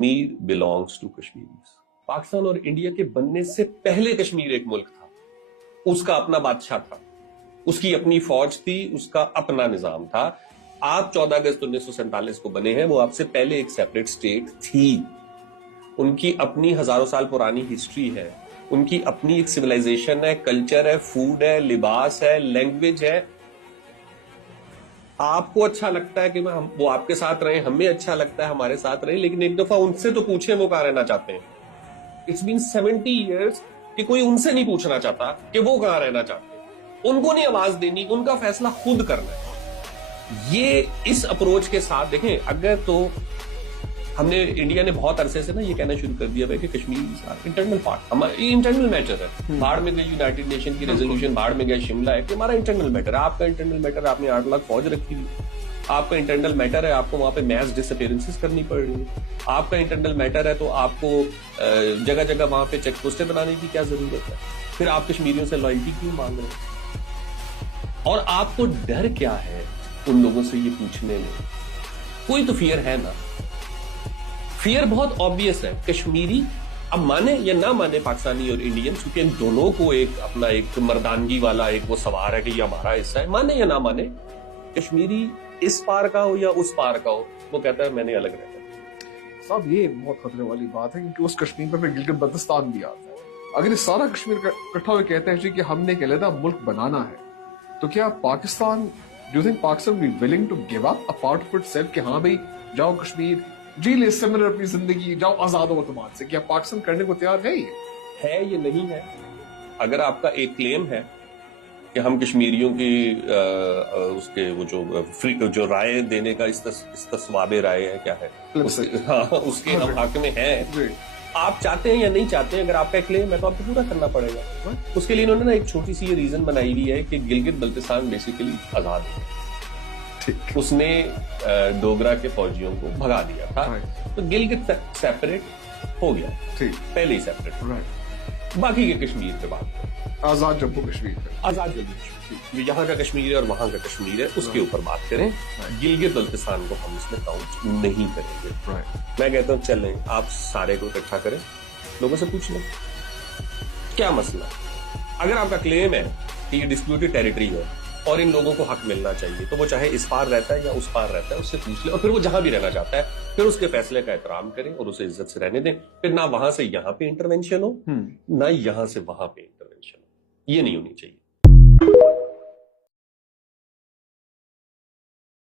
Kashmir belongs to Kashmiris. Pakistan और India के बनने से पहले कश्मीर एक मुल्क था, उसका अपना बादशाह था, उसकी अपनी फौज थी, उसका अपना निजाम था। आप 14 अगस्त 1947 को बने हैं, वो आपसे पहले एक सेपरेट स्टेट थी। उनकी अपनी हजारों साल पुरानी हिस्ट्री है, उनकी अपनी एक सिविलाइजेशन है, कल्चर है, फूड है, लिबास है, लैंग्वेज है। आपको अच्छा लगता है कि वो आपके साथ रहे, हमें अच्छा लगता है हमारे साथ रहे, लेकिन एक दफा उनसे तो पूछे वो कहां रहना चाहते हैं। इट्स बीन 70 ईयर्स कि कोई उनसे नहीं पूछना चाहता कि वो कहां रहना चाहते हैं। उनको नहीं आवाज देनी, उनका फैसला खुद करना है। ये इस अप्रोच के साथ देखें, अगर तो हमने इंडिया ने बहुत अरसे से ना ये कहना शुरू कर दिया है कि कश्मीर इंटरनल पार्ट, हमारा इंटरनल मैटर है। बाढ़ में गई यूनाइटेड नेशन की रेजोल्यूशन, बाढ़ में गया शिमला है कि हमारा इंटरनल मैटर है। आपका इंटरनल मैटर है, आपने 8 लाख फौज रखी हुई, आपका इंटरनल मैटर है, आपको वहां पे मैस डिसअपीयरेंसेस करनी पड़ रही है। आपका इंटरनल मैटर है तो आपको जगह जगह वहां पे चेक पोस्टें बनाने की क्या जरूरत है। फिर आप कश्मीरियों से लॉयल्टी क्यों मांग रहे हैं? और आपको डर क्या है उन लोगों से ये पूछने में? कोई तो फियर है ना। फियर बहुत ऑब्वियस है। कश्मीरी अब माने या ना माने, पाकिस्तानी और इंडियन, क्योंकि इन दोनों को एक अपना एक मर्दानगी वाला एक वो सवार है कि ये हमारा हिस्सा है, माने या ना माने, कश्मीरी इस पार का हो या उस पार का हो, वो कहता है मैंने अलग रहना है। साहब ये बहुत खतरे वाली बात है, क्योंकि उस कश्मीर पर फिर गिलगित बल्तिस्तान भी आता है। अगर ये सारा कश्मीर इकट्ठा होकर कहते हैं कि हमने एक अलग मुल्क बनाना है, तो क्या Pakistan, do you think Pakistan be willing to give up a part of itself कि हाँ भाई जाओ कश्मीर जी ले सिमर अपनी जिंदगी, जाओ आजाद हो तुम से? क्या पाकिस्तान करने को तैयार है? ये नहीं है? अगर आपका एक क्लेम है कि हम कश्मीरियों की उसके वो जो राय देने का इस्तस्वाबे राय है, क्या है उसके हम हक में हैं, आप चाहते हैं या नहीं चाहते हैं, अगर आपका क्लेम है तो आपको पूरा करना पड़ेगा। उसके लिए इन्होंने ना एक छोटी सी रीजन बनाई हुई है कि गिलगित बल्तिस्तान बेसिकली आजाद है। उसने डोगरा के फौजियों को भगा दिया था, तो गिलगित सेपरेट हो गया, पहले ही सेपरेट। बाकी के कश्मीर पे बात, आजाद जम्मू कश्मीर, आजाद जम्मू कश्मीर, यहाँ का कश्मीर है और वहां का कश्मीर है, उसके ऊपर बात करें। गिलगित बल्तिस्तान को हम इसमें काउंट नहीं करेंगे। मैं कहता हूँ चलें, आप सारे को इकट्ठा करें, लोगों से पूछ लें क्या मसला। अगर आपका क्लेम है कि ये डिस्प्यूटेड टेरिटरी है और इन लोगों को हक मिलना चाहिए, तो वो चाहे इस पार रहता है या उस पार रहता है, उससे पूछ ले, और फिर वो जहां भी रहना चाहता है फिर उसके फैसले का एहतराम करें और उसे इज्जत से रहने दें। फिर ना वहां से यहां पे इंटरवेंशन हो, ना यहां से वहां पे इंटरवेंशन हो, ये नहीं होनी चाहिए।